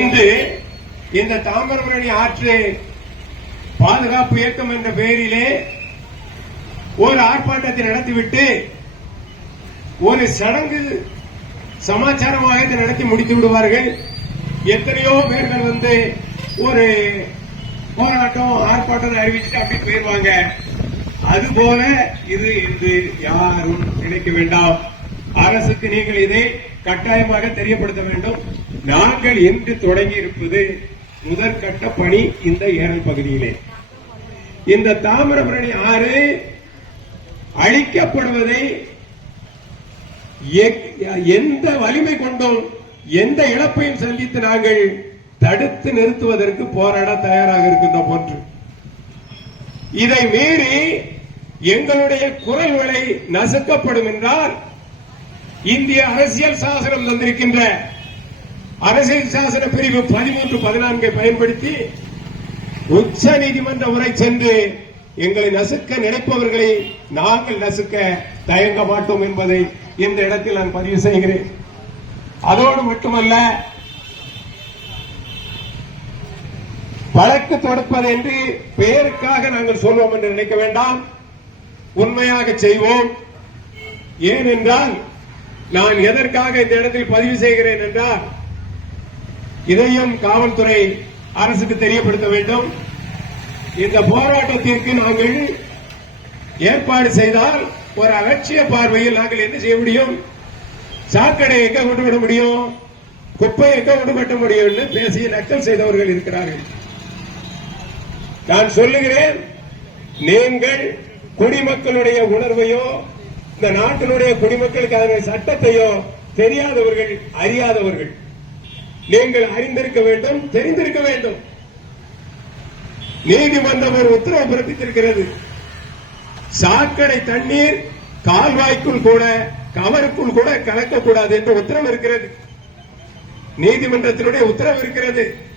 இன்று இந்த தாமிரபரணி ஆற்று பாதுகாப்பு இயக்கம் என்ற பெயரிலே ஒரு ஆர்ப்பாட்டத்தை நடத்திவிட்டு ஒரு சடங்கு சமாச்சாரமாக இதை நடத்தி முடித்து விடுவார்கள். எத்தனையோ பேர்கள் வந்து ஒரு போராட்டம் ஆர்ப்பாட்டம் அறிவிச்சுட்டு அப்படி போயிருவாங்க. அதுபோல இது என்று யாரும் நினைக்க வேண்டாம். அரசுக்கு நீங்கள் இதை கட்டாயமாக தெரியப்படுத்த வேண்டும். நாங்கள் இன்று தொடங்கி இருப்பது முதற்கட்ட பணி. இந்த ஏரல் பகுதியிலே இந்த தாமிரபரணி ஆறு அழிக்கப்படுவதை எந்த வலிமை கொண்டும் எந்த இழப்பையும் சந்தித்து நாங்கள் தடுத்து நிறுத்துவதற்கு போராட தயாராக இருக்கின்ற போன்று இதை மீறி எங்களுடைய குரல் வலை நசுக்கப்படும் என்றால் இந்திய அரசியல் சாசனம் தந்திருக்கின்ற அரசியல் சாசன பிரிவு 13-14 பயன்படுத்தி உச்ச நீதிமன்ற உரை சென்று எங்களை நசுக்க நினைப்பவர்களை நாங்கள் நசுக்க தயங்க மாட்டோம் என்பதை இந்த இடத்தில் நான் பதிவு செய்கிறேன். அதோடு மட்டுமல்ல, வழக்கு தொடுப்பது என்று பெயருக்காக நாங்கள் சொல்வோம் என்று நினைக்க வேண்டாம். உண்மையாக செய்வோம். ஏனென்றால் நான் எதற்காக இந்த இடத்தில் பதிவு செய்கிறேன் என்றால், இதையும் காவல்துறை அரசுக்கு தெரியப்படுத்த வேண்டும். இந்த போராட்டத்திற்கு நாங்கள் ஏற்பாடு செய்தால் ஒரு அலட்சிய பார்வையில் நாங்கள் என்ன செய்ய முடியும்? சாக்கடை எங்க கொண்டு விட முடியும்? குப்பை எங்க கொண்டு கட்ட முடியும் என்று பேசி நக்கல் செய்தவர்கள் இருக்கிறார்கள். நான் சொல்லுகிறேன், நீங்கள் குடிமக்களுடைய உணர்வையோ இந்த நாட்டினுடைய குடிமக்களுக்கு அதனுடைய சட்டத்தையோ தெரியாதவர்கள், அறியாதவர்கள். நீங்கள் அறிந்திருக்க வேண்டும், தெரிந்திருக்க வேண்டும். நீதிமன்றம் ஒரு உத்தரவு பிறப்பித்திருக்கிறது. சாக்கடை தண்ணீர் கால்வாய்க்குள் கூட கவருக்குள் கூட கலக்கக்கூடாது என்ற உத்தரவு இருக்கிறது. நீதிமன்றத்தினுடைய உத்தரவு இருக்கிறது.